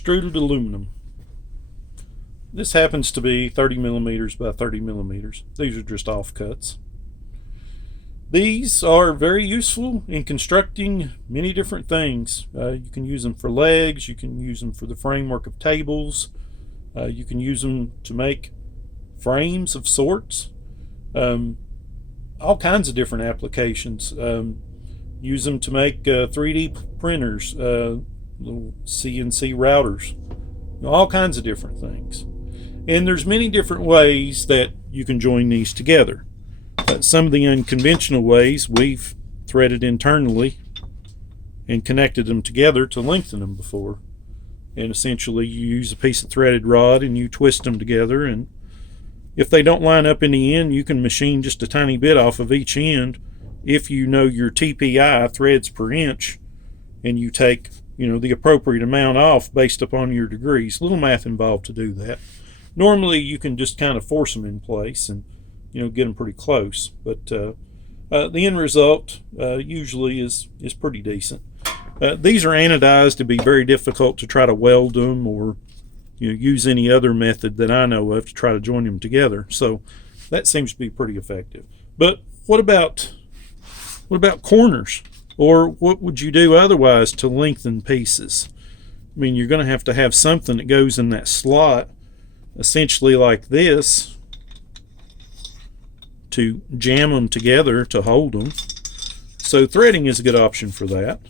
extruded aluminum. This happens to be 30 millimeters by 30 millimeters. These are just offcuts. These are very useful in constructing many different things. You can use them for legs, you can use them for the framework of tables, you can use them to make frames of sorts, all kinds of different applications. Use them to make 3D printers, little CNC routers, all kinds of different things. And there's many different ways that you can join these together. Some of the unconventional ways we've threaded internally and connected them together to lengthen them before. And essentially you use a piece of threaded rod and you twist them together, and if they don't line up in the end, you can machine just a tiny bit off of each end if you know your TPI, threads per inch, and you take the appropriate amount off based upon your degrees. Little math involved to do that. Normally you can just kind of force them in place and get them pretty close, but the end result usually is pretty decent. These are anodized to be very difficult to try to weld them or use any other method that I know of to try to join them together, so that seems to be pretty effective. But what about corners, or what would you do otherwise to lengthen pieces? I mean, you're going to have something that goes in that slot essentially like this to jam them together to hold them. So threading is a good option for that.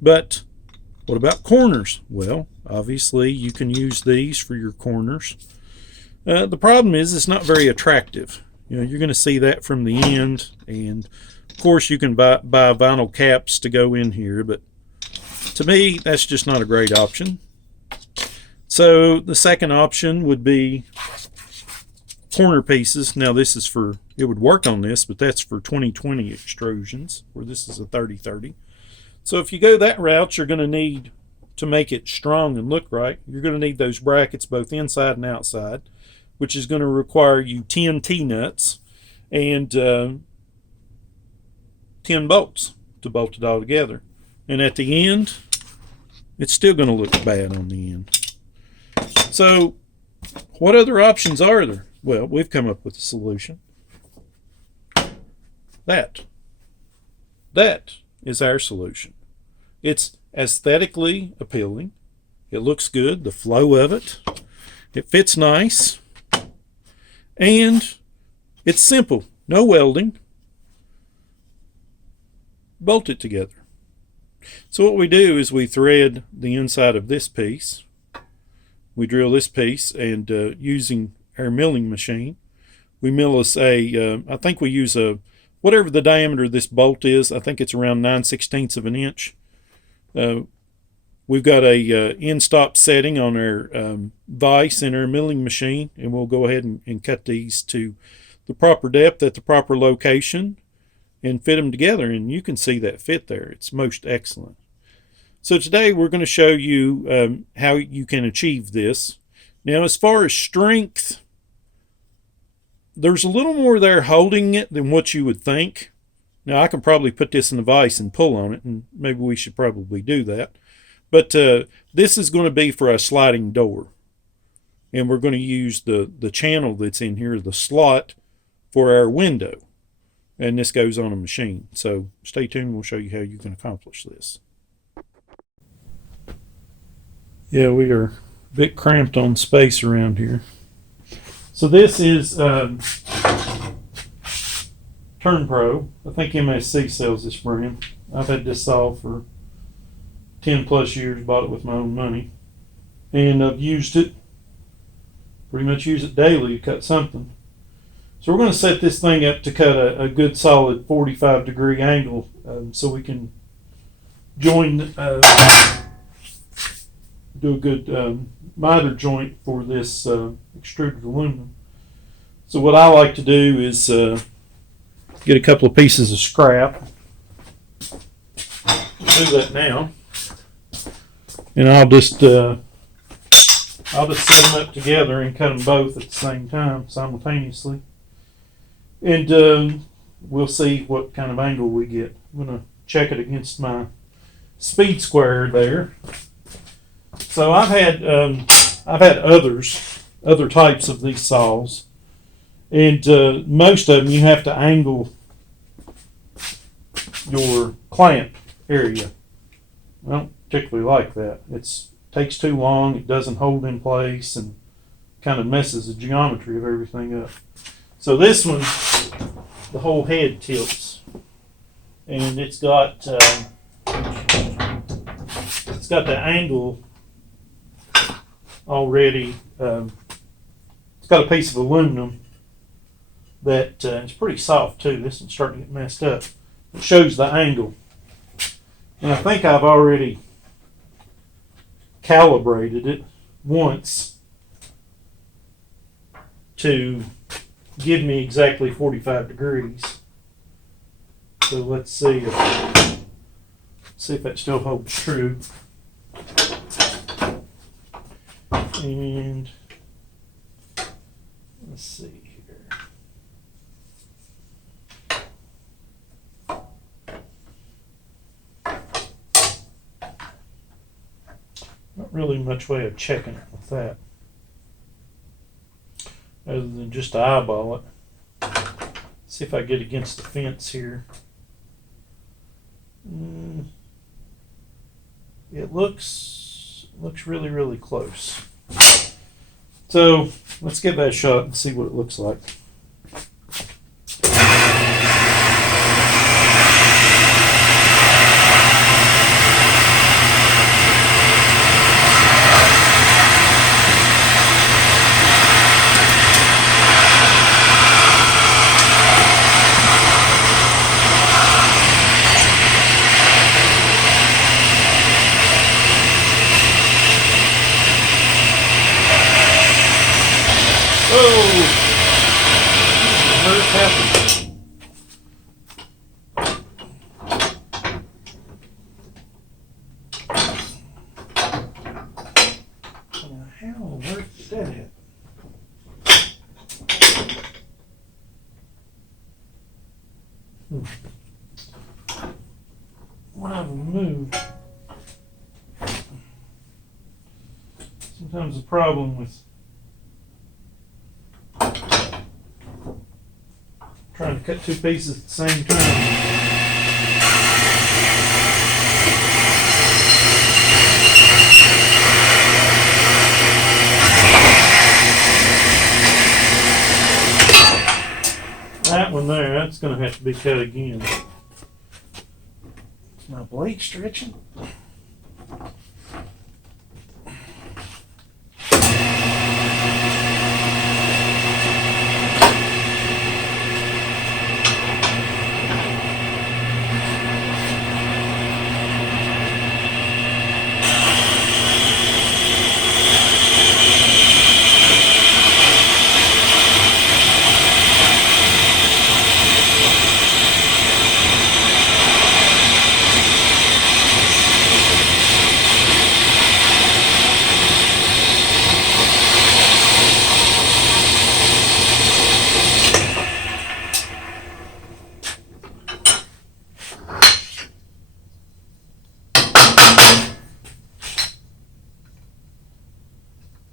But what about corners? Well, obviously you can use these for your corners. The problem is it's not very attractive. You're going to see that from the end, and of course you can buy vinyl caps to go in here, but to me that's just not a great option. So the second option would be corner pieces. Now this is it would work on this, but that's for 2020 extrusions, where this is a 30-30. So if you go that route, you're going to need, to make it strong and look right, you're going to need those brackets both inside and outside, which is going to require you 10 T-nuts and 10 bolts to bolt it all together. And at the end, it's still going to look bad on the end. So what other options are there? Well, we've come up with a solution. That is our solution. It's aesthetically appealing. It looks good, the flow of it. It fits nice. And it's simple. No welding. Bolt it together. So what we do is we thread the inside of this piece. We drill this piece, and using our milling machine, we mill us I think we use whatever the diameter of this bolt is. I think it's around 9/16 of an inch. We've got a end stop setting on our vise in our milling machine, and we'll go ahead and cut these to the proper depth at the proper location and fit them together, and you can see that fit there. It's most excellent. So today we're going to show you how you can achieve this. Now, as far as strength, there's a little more there holding it than what you would think. Now, I can probably put this in the vise and pull on it, and maybe we should probably do that. But this is going to be for a sliding door. And we're going to use the channel that's in here, the slot, for our window. And this goes on a machine. So stay tuned, we'll show you how you can accomplish this. Yeah, we are a bit cramped on space around here. So this is Turn Pro. I think MSC sells this brand. I've had this saw for 10 plus years, bought it with my own money. And I've used it, pretty much use it daily to cut something. So we're going to set this thing up to cut a good solid 45-degree angle so we can join, do a good miter joint for this extruded aluminum. So what I like to do is get a couple of pieces of scrap. I'll do that now. And I'll just set them up together and cut them both at the same time, simultaneously. And we'll see what kind of angle we get. I'm going to check it against my speed square there. So I've had other types of these saws, and most of them you have to angle your clamp area. I don't particularly like that. It takes too long. It doesn't hold in place and kind of messes the geometry of everything up. So this one, the whole head tilts, and it's got the angle already. It's got a piece of aluminum that it's pretty soft too. This one's starting to get messed up. It shows the angle, and I think I've already calibrated it once to give me exactly 45 degrees. So let's see if that still holds true. And let's see here. Not really much way of checking it with that, other than just to eyeball it. See if I get against the fence here. It looks really close. So let's give that a shot and see what it looks like. Oh, where's happened? Now, how on earth did that happen? One of them moved. Sometimes the problem with trying to cut two pieces at the same time. That one there, that's going to have to be cut again. Is my blade stretching?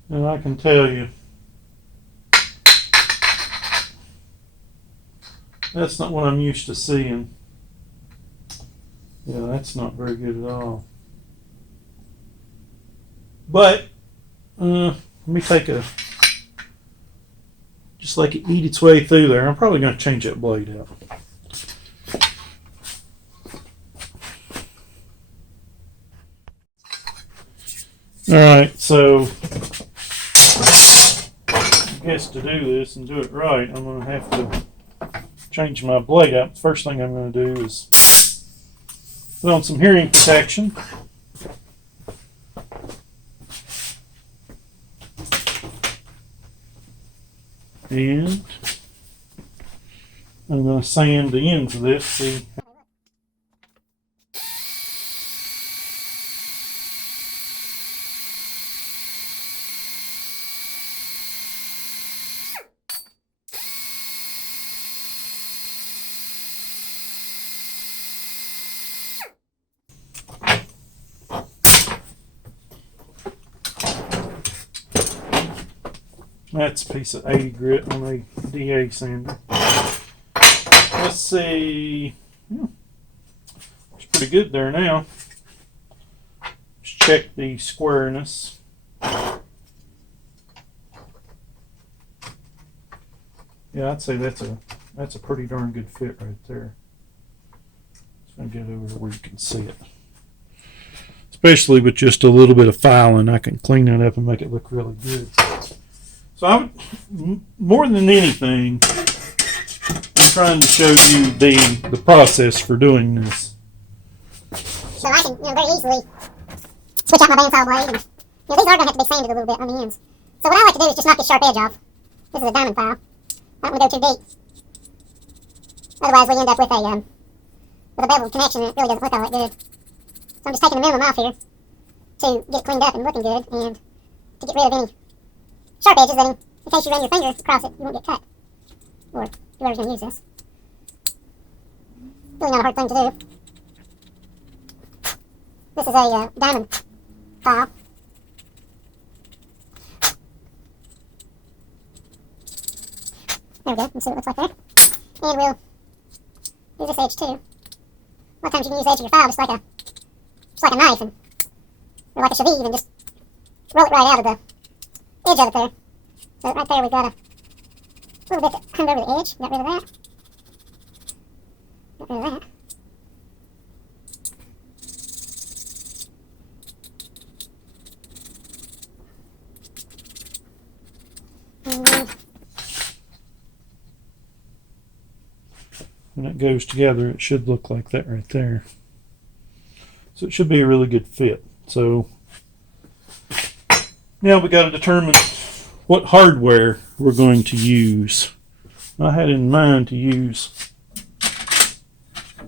And I can tell you, that's not what I'm used to seeing. Yeah, that's not very good at all. But, let me take just like it eat its way through there. I'm probably going to change that blade out. Alright, so I guess to do this and do it right, I'm going to have to change my blade out. The first thing I'm going to do is put on some hearing protection. And I'm going to sand the ends of this, see. That's a piece of 80 grit on a DA sander. Let's see. It's pretty good there now. Let's check the squareness. Yeah, I'd say that's a pretty darn good fit right there. Just gonna get over where you can see it. Especially with just a little bit of filing, I can clean that up and make it look really good. So I would, more than anything, I'm trying to show you the process for doing this. So I can, very easily switch out my bandsaw blade, and these are going to have to be sanded a little bit on the ends. So what I like to do is just knock this sharp edge off. This is a diamond file. I don't want to go too deep. Otherwise, we end up with a beveled connection, and it really doesn't look all that good. So I'm just taking the minimum off here to get it cleaned up and looking good, and to get rid of any sharp edges that in case you run your finger across it, you won't get cut. Or whoever's going to use this. Really not a hard thing to do. This is a diamond file. There we go. Let's see what it looks like there. And we'll do this edge too. A lot of times you can use the edge of your file just like a knife or like a shave and just roll it right out of the edge of it there. So right there we've got a little bit that comes over the edge. Got rid of that. Got rid of that. When it goes together, it should look like that right there. So it should be a really good fit. So now we got to determine what hardware we're going to use. I had in mind to use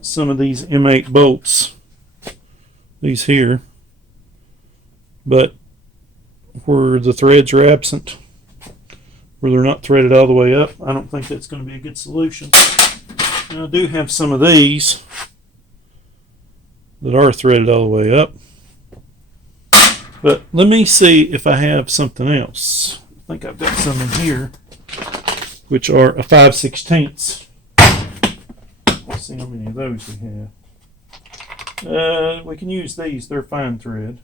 some of these M8 bolts, these here, but where the threads are absent, where they're not threaded all the way up, I don't think that's going to be a good solution. Now I do have some of these that are threaded all the way up, but let me see if I have something else. I think I've got some in here which are a 5/16. Let's see how many of those we have. We can use these, they're fine thread.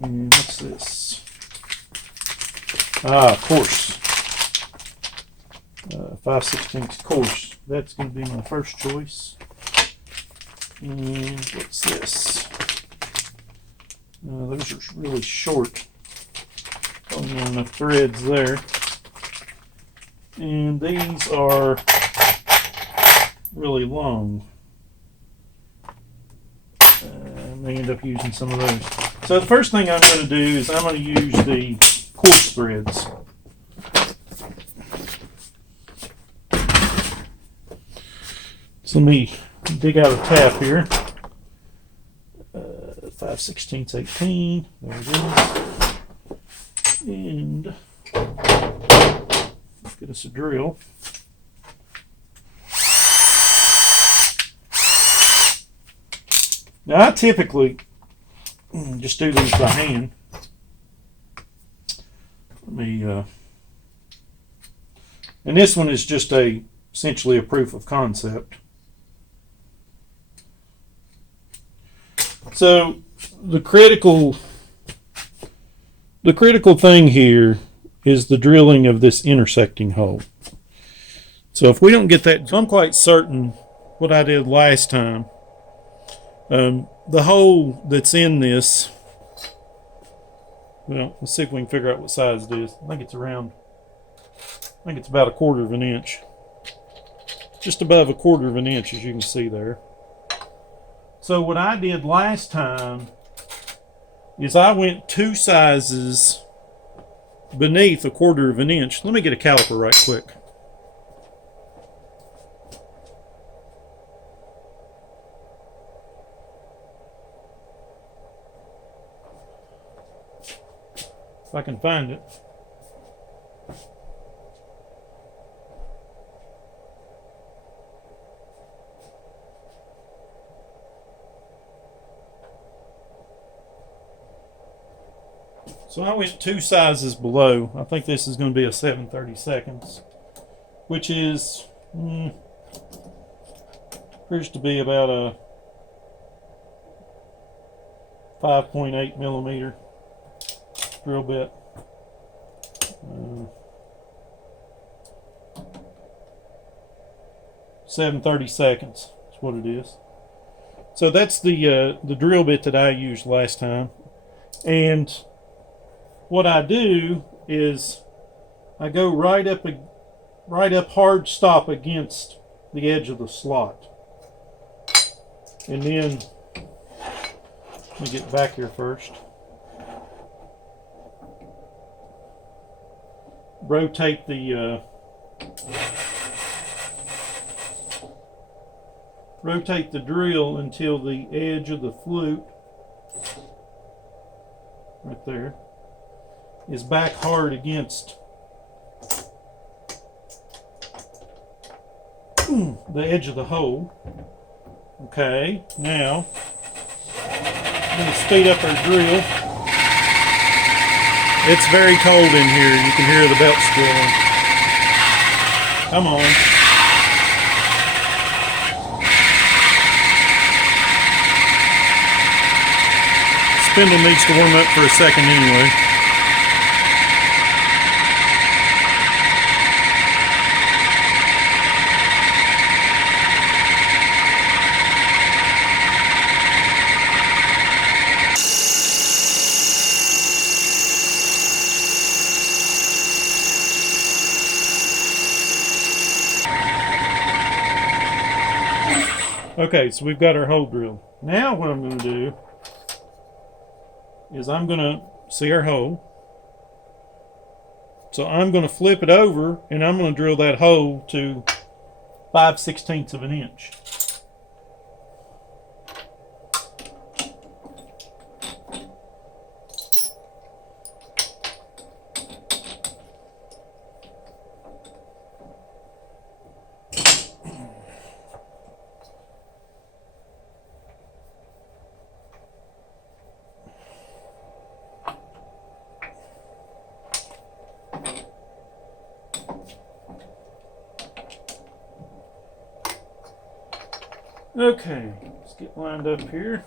And what's this? Coarse. 5/16 coarse. That's going to be my first choice. And what's this? Those are really short. Only not enough threads there. And these are really long. I may end up using some of those. So the first thing I'm going to do is I'm going to use the coarse threads. So let me dig out a tap here. 5/16 18. There it is. And let's get us a drill. Now I typically just do these by hand. Let me, and this one is just essentially a proof of concept. So the critical thing here is the drilling of this intersecting hole. So if we don't get that, so I'm quite certain what I did last time. The hole that's in this, well, let's see if we can figure out what size it is. I think it's about a 1/4 of an inch. Just above a 1/4 of an inch, as you can see there. So what I did last time is I went 2 sizes beneath a 1/4 of an inch. Let me get a caliper right quick. If I can find it. So I went 2 sizes below. I think this is going to be a 7/32, which is appears to be about a 5.8 millimeter drill bit. 7/32 is what it is. So that's the drill bit that I used last time. And what I do is I go right up hard stop against the edge of the slot. And then let me get back here first. Rotate the drill until the edge of the flute right there is back hard against the edge of the hole. Okay, now I'm going to speed up our drill. It's very cold in here. You can hear the belt squealing. Come on. Spindle needs to warm up for a second anyway. Okay, so we've got our hole drilled. Now what I'm going to do is I'm going to see our hole. So I'm going to flip it over and I'm going to drill that hole to 5/16 of an inch. Okay, let's get lined up here.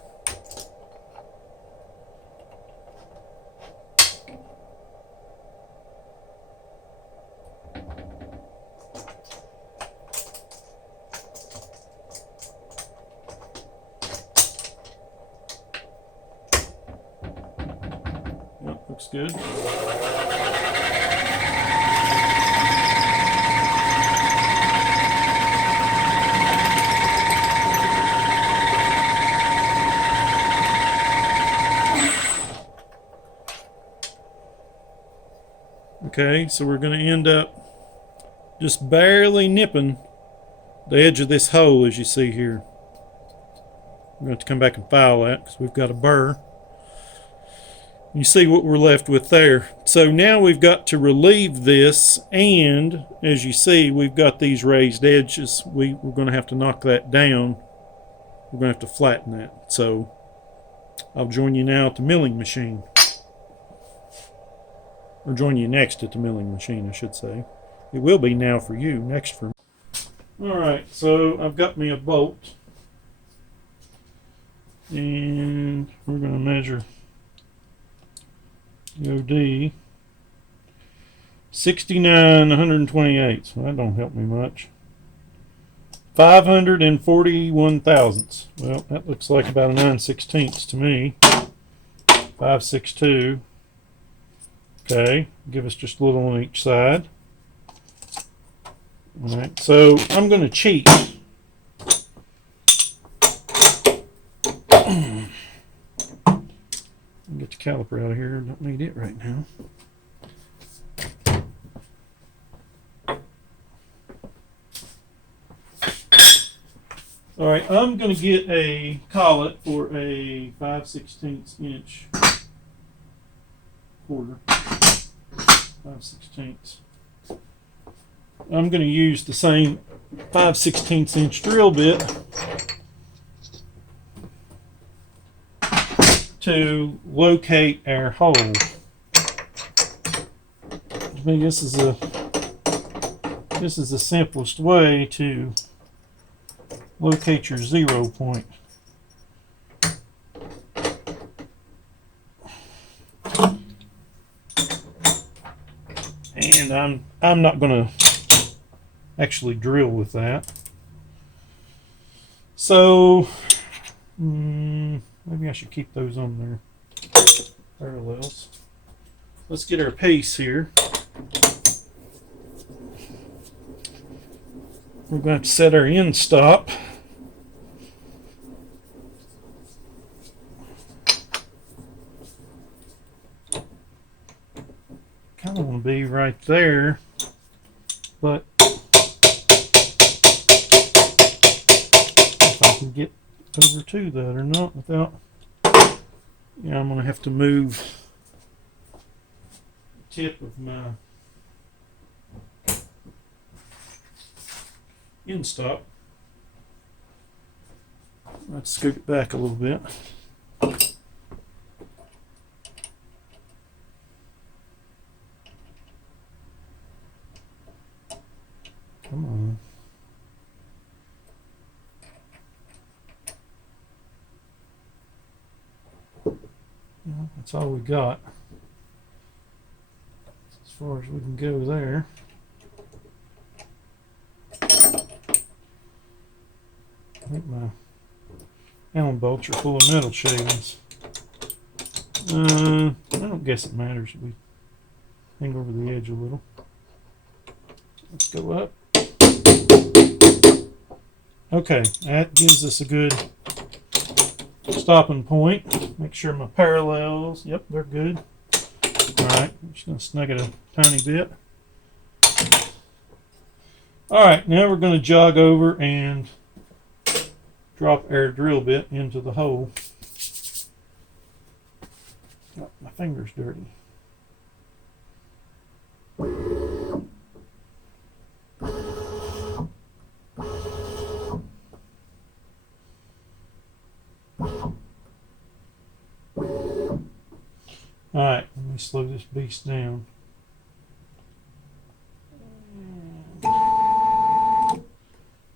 Yep, looks good. Okay, so we're going to end up just barely nipping the edge of this hole, as you see here. We're going to have to come back and file that because we've got a burr. You see what we're left with there. So now we've got to relieve this, and as you see, we've got these raised edges. We're going to have to knock that down. We're going to have to flatten that. So I'll join you now at the milling machine. Or join you next at the milling machine, I should say. It will be now for you, next for me. Alright, so I've got me a bolt. And we're going to measure the OD. 69 128. So that don't help me much. 541 thousandths. Well, that looks like about a 9/16 to me. 562. Okay, give us just a little on each side. All right, so I'm going to cheat. Get the caliper out of here. Don't need it right now. All right, I'm going to get a collet for a 5/16 inch quarter. 5/16. I'm going to use the same 5/16 inch drill bit to locate our hole. me, this is the simplest way to locate your 0 point. And I'm not going to actually drill with that. So maybe I should keep those on their parallels. Let's get our piece here. We're going to set our end stop. Kind of want to be right there, but if I can get over to that or not without, yeah, I'm going to have to move the tip of my end stop. Let's scoot it back a little bit. Come on. Well, that's all we got. As far as we can go there. I think my Allen bolts are full of metal shavings. I don't guess it matters if we hang over the edge a little. Let's go up. Okay, that gives us a good stopping point. Make sure my parallels, yep, they're good. Alright, I'm just going to snug it a tiny bit. Alright, now we're going to jog over and drop our drill bit into the hole. Oh, my finger's dirty. Alright, let me slow this beast down. Down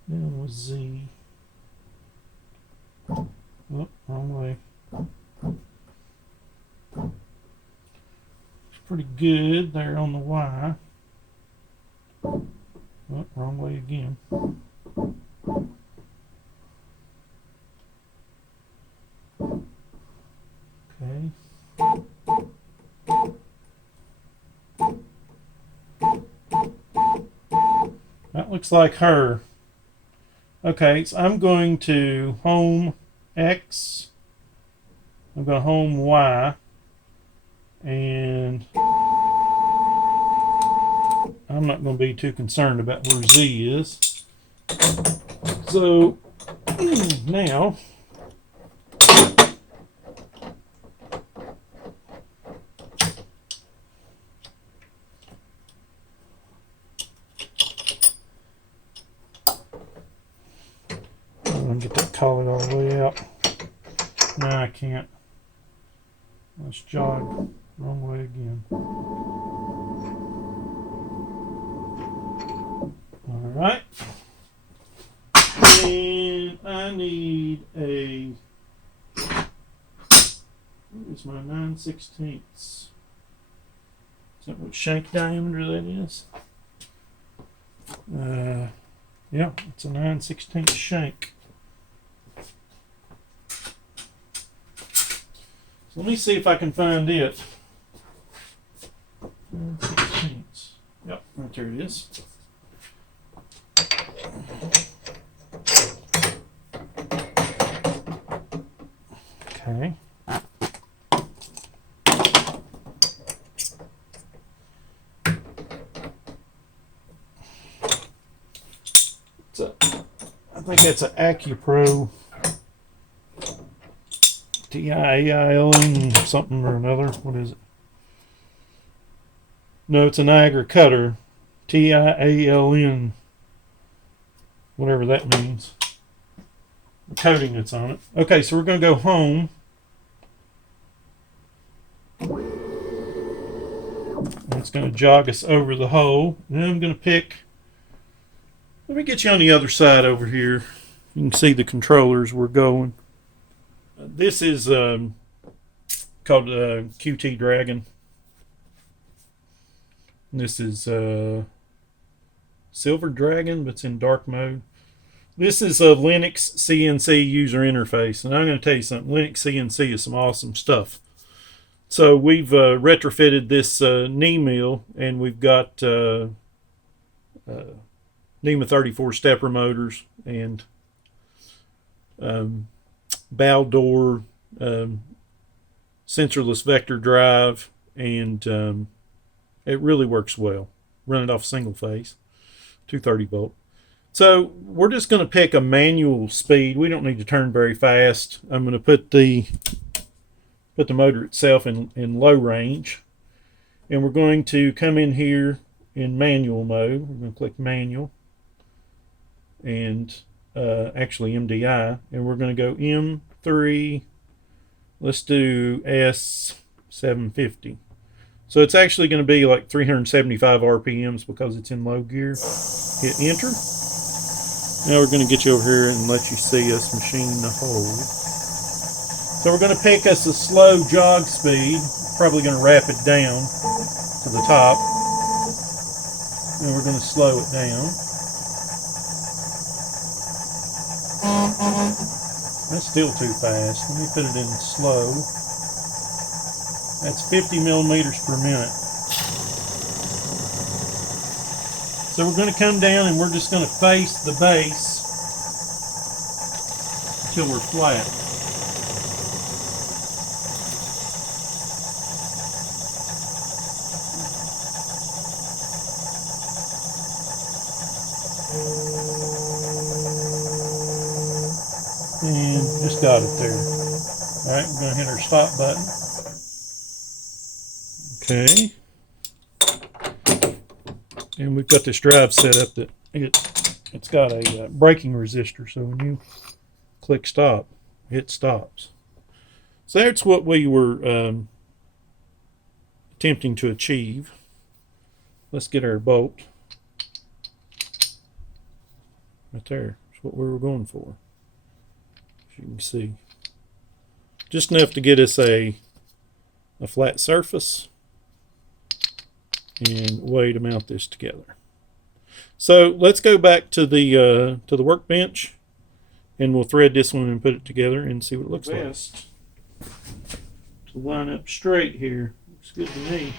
with Z. Oh, wrong way. It's pretty good there on the Y. Oh, wrong way again. Okay. That looks like her. Okay, so I'm going to home X. I'm going to home Y. And I'm not going to be too concerned about where Z is. So now get that collet all the way out. No, I can't. Let's jog. Wrong way again. Alright. And I need a... what is my 9/16? Is that what shank diameter that is? Yeah, it's a 9/16 shank. So let me see if I can find it. 9/16. Yep, right there it is. Okay. I think that's an AccuPro TIALN something or another. What is it? No, it's a Niagara cutter. TIALN. Whatever that means. The coating that's on it. Okay, so we're going to go home. It's going to jog us over the hole. And then I'm going to pick, let me get you on the other side over here. You can see the controllers we're going. This is called QT Dragon. This is Silver Dragon, but it's in dark mode. This is a Linux CNC user interface, and I'm going to tell you something. Linux CNC is some awesome stuff. So we've retrofitted this knee mill, and we've got NEMA 34 stepper motors and bow door, sensorless vector drive, and it really works well. Run it off single phase, 230 volt. So we're just going to pick a manual speed. We don't need to turn very fast. I'm going to put the motor itself in low range, and we're going to come in here in manual mode. We're going to click manual, and actually MDI, and we're going to go M3. Let's do S750. So it's actually going to be like 375 RPMs because it's in low gear. Hit enter. Now we're going to get you over here and let you see us machine the hole. So we're going to pick us a slow jog speed. Probably going to wrap it down to the top. And we're going to slow it down. That's still too fast. Let me put it in slow. That's 50 millimeters per minute. So we're going to come down and we're just going to face the base until we're flat. And just got it there. Alright, we're going to hit our stop button. Okay. And we've got this drive set up that it's got a braking resistor, so when you click stop, it stops. So that's what we were attempting to achieve. Let's get our bolt. Right there. That's what we were going for. As you can see. Just enough to get us a flat surface and way to mount this together. So let's go back to the workbench, and we'll thread this one and put it together and see what it looks like. To line up straight here. Looks good to me.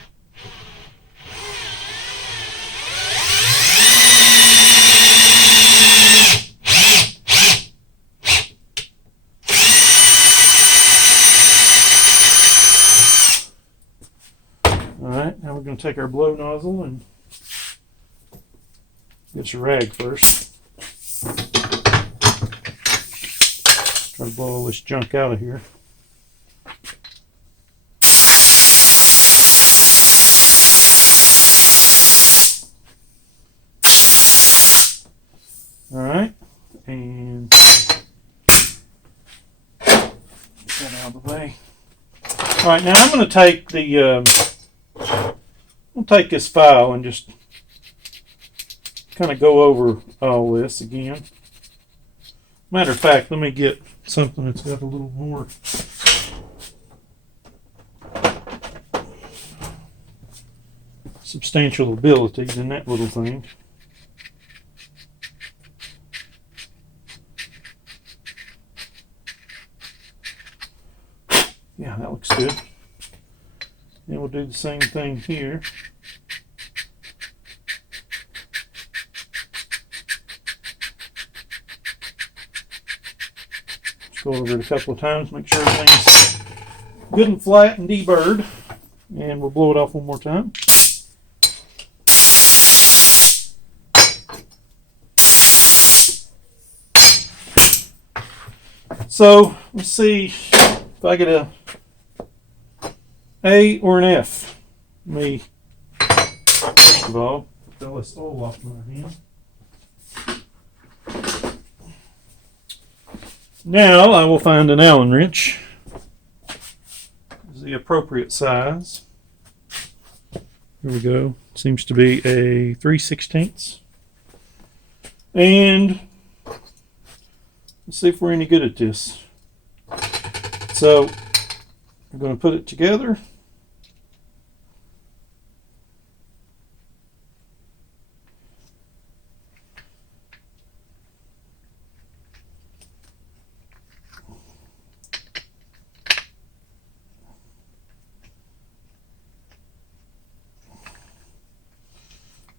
Alright, now we're going to take our blow nozzle and get your rag first. Try to blow all this junk out of here. Alright, and get that out of the way. Alright, now I'm going to take I'll take this file and just kind of go over all this again. Matter of fact, let me get something that's got a little more substantial ability than that little thing. Yeah, that looks good. And we'll do the same thing here. Just go over it a couple of times, make sure everything's good and flat and deburred. And we'll blow it off one more time. So let's see if I get a or an F. Let me, first of all, put all this oil off my hand. Now I will find an Allen wrench. This is the appropriate size. Here we go. Seems to be a 3/16. And let's see if we're any good at this. So I'm going to put it together.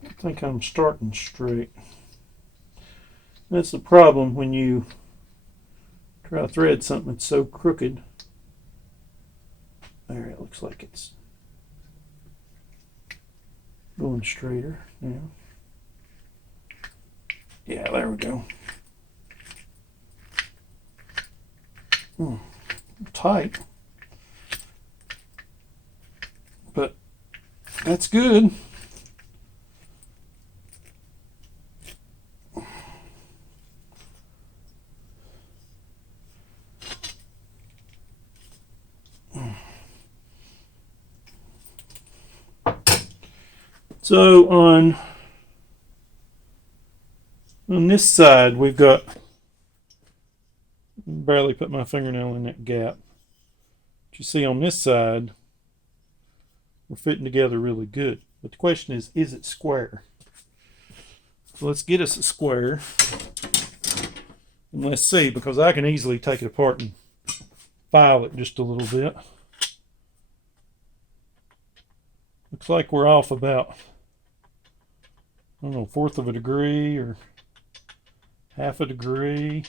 I think I'm starting straight. That's the problem when you try to thread something that's so crooked. There, it looks like it's going straighter now. Yeah, there we go. Tight, but that's good. So on this side, we've got, barely put my fingernail in that gap. But you see on this side, we're fitting together really good. But the question is it square? So let's get us a square. And let's see, because I can easily take it apart and file it just a little bit. Looks like we're off about, I don't know, 1/4 of a degree or 1/2 a degree.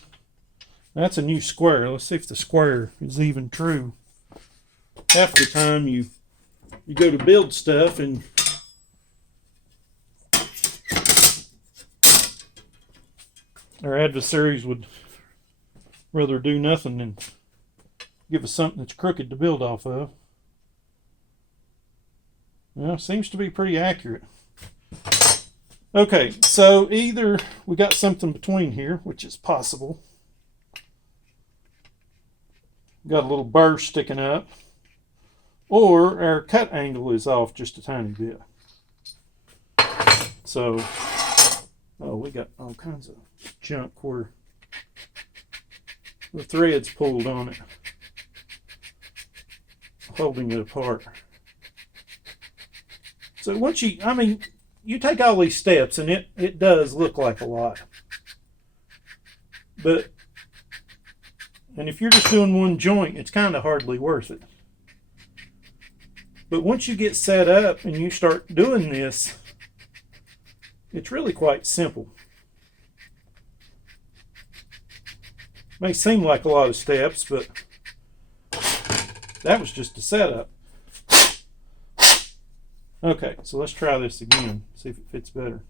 That's a new square. Let's see if the square is even true. Half the time you go to build stuff and our adversaries would rather do nothing than give us something that's crooked to build off of. Well, seems to be pretty accurate. Okay, so either we got something between here, which is possible. Got a little burr sticking up, or our cut angle is off just a tiny bit. So, oh, we got all kinds of junk where the thread's pulled on it, holding it apart. So once you take all these steps and it does look like a lot. And if you're just doing one joint, it's kind of hardly worth it. But once you get set up and you start doing this, it's really quite simple. May seem like a lot of steps, but that was just a setup. Okay, so let's try this again, see if it fits better.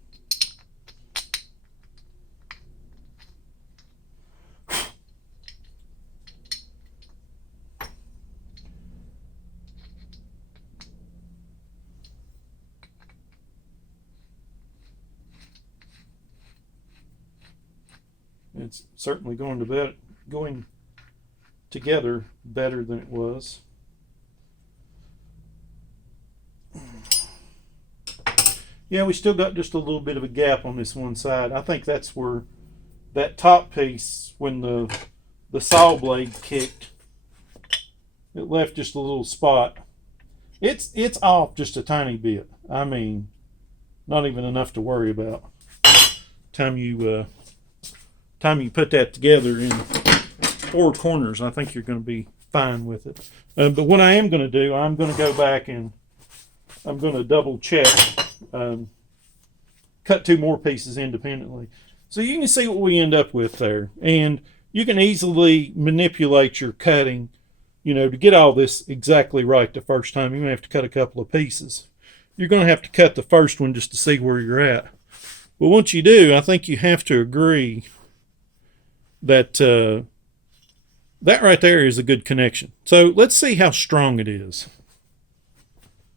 It's certainly going together better than it was. Yeah, we still got just a little bit of a gap on this one side. I think that's where that top piece, when the saw blade kicked, it left just a little spot. It's off just a tiny bit. I mean, not even enough to worry about. Time you put that together in 4 corners, I think you're going to be fine with it. But what I am going to do, I'm going to go back and I'm going to double check. Cut 2 more pieces independently. So you can see what we end up with there. And you can easily manipulate your cutting, to get all this exactly right the first time. You're going to have to cut a couple of pieces. You're going to have to cut the first one just to see where you're at. But once you do, I think you have to agree that that right there is a good connection. So let's see how strong it is.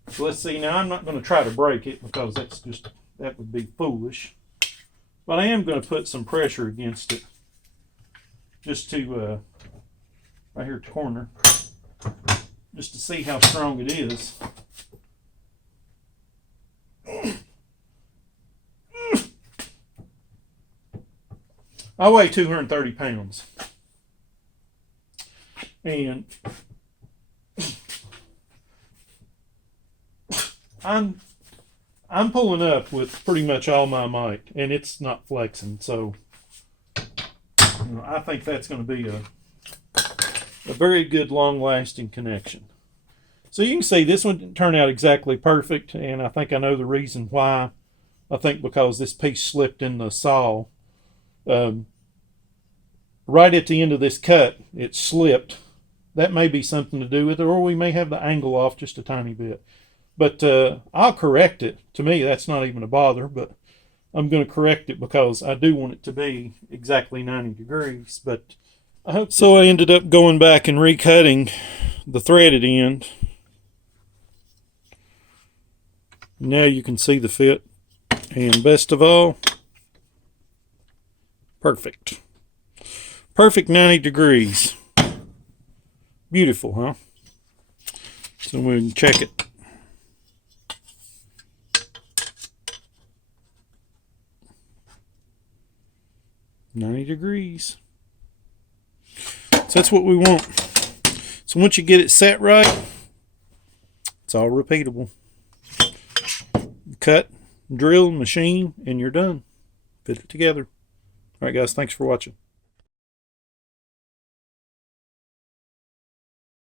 So let's see. Now I'm not going to try to break it because that would be foolish. But I am going to put some pressure against it, just to right here at the corner, just to see how strong it is. I weigh 230 pounds. And I'm pulling up with pretty much all my might, and it's not flexing. So I think that's going to be a very good, long-lasting connection. So you can see this one didn't turn out exactly perfect, and I think I know the reason why. I think because this piece slipped in the saw. Right at the end of this cut, it slipped. That may be something to do with it, or we may have the angle off just a tiny bit. But I'll correct it. To me, that's not even a bother, but I'm going to correct it because I do want it to be exactly 90 degrees. But I hope so. I ended up going back and recutting the threaded end. Now you can see the fit. And best of all, perfect. Perfect 90 degrees. Beautiful, huh? So we can check it. $90 degrees. So that's what we want. So once you get it set right, it's all repeatable. Cut, drill, machine, and you're done. Fit it together. All right, guys, thanks for watching.